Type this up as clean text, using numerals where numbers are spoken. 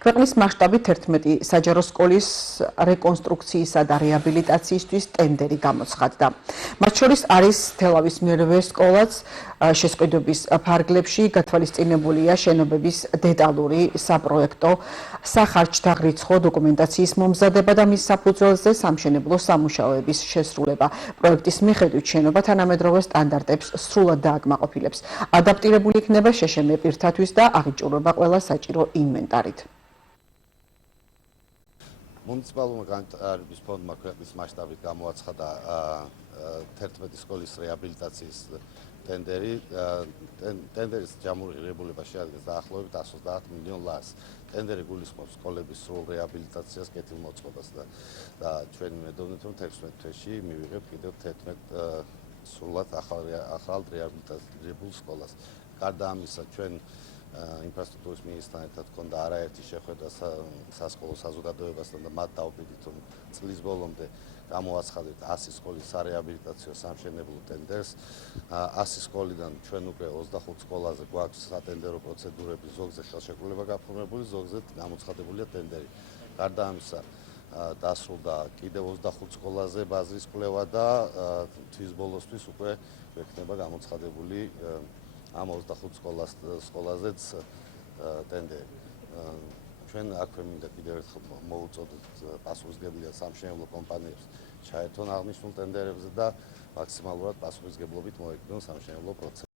ქვეყნის მასშტაბით 11 საჯარო სკოლის რეკონსტრუქციისა და რეაბილიტაციისთვის ტენდერი გამოცხადდა. მათ შორის არის თელავის მერვე სკოლაც, შესყიდვების ფარგლებში გათვალისწინებულია შენობების დეტალური საპროექტო სახარჯთაღრიცხო დოკუმენტაციის მომზადება და მის საფუძველზე სამშენებლო სამუშაოების შესრულება. პროექტის მიხედვით შენობა თანამედროვე სტანდარტებს სრულად დააკმაყოფილებს. ადაპტირებული იქნება შეშმ პირთათვის და აღიჭურება ყველა საჭირო ინვენტარით. მუნიციპალურმა განვითარების ფონდმა ქვეყნის მასშტაბით გამოაცხადა 11 სკოლის რეაბილიტაციის ტენდერი. ტენდერის ჯამური ღირებულება შეადგენს დაახლოებით 130 მილიონ ლარს. ტენდერი გულისხმობს სკოლების სრულ რეაბილიტაციას, კეთილმოწყობას და ჩვენი მედოვნით რომ 16 თვეში მივიღებთ კიდევ 11 სრულად ახალ რეაბილიტირებულ სკოლას. გარდა ამისა, ჩვენ ინფრასტრუქტურის მინისტრთან ერთად გქონდა არაერთი შეხვედრა სასკოლო საზოგადოებასთან და მათ დავბედით, რომ წლის ბოლომდე გამოაცხადეთ 100 სკოლის სარეაბილიტაციო სამშენებლო ტენდერს. 100 სკოლიდან ჩვენ უკვე 25 სკოლაზე გვაქვს სატენდერო პროცედურები, ზოგზე ხელშეკრულება გაფორმებული, ზოგზე გამოცხადებულია ტენდერი. გარდა ამისა, დასრულდა კიდევ 25 სკოლაზე ბაზრის კვლევა და თვის ბოლოსთვის უკვე ექნება გამოცხადებული ამ 25 სკოლაზეც ტენდერი. ჩვენ აქვე მინდა კიდევ ერთხელ მოვუწოდოთ პასუხისმგებლია სამშენებლო კომპანიებს ჩაერთონ აღნიშნულ ტენდერებზე და მაქსიმალურად პასუხისმგებლობით მოეკიდონ სამშენებლო პროცესი.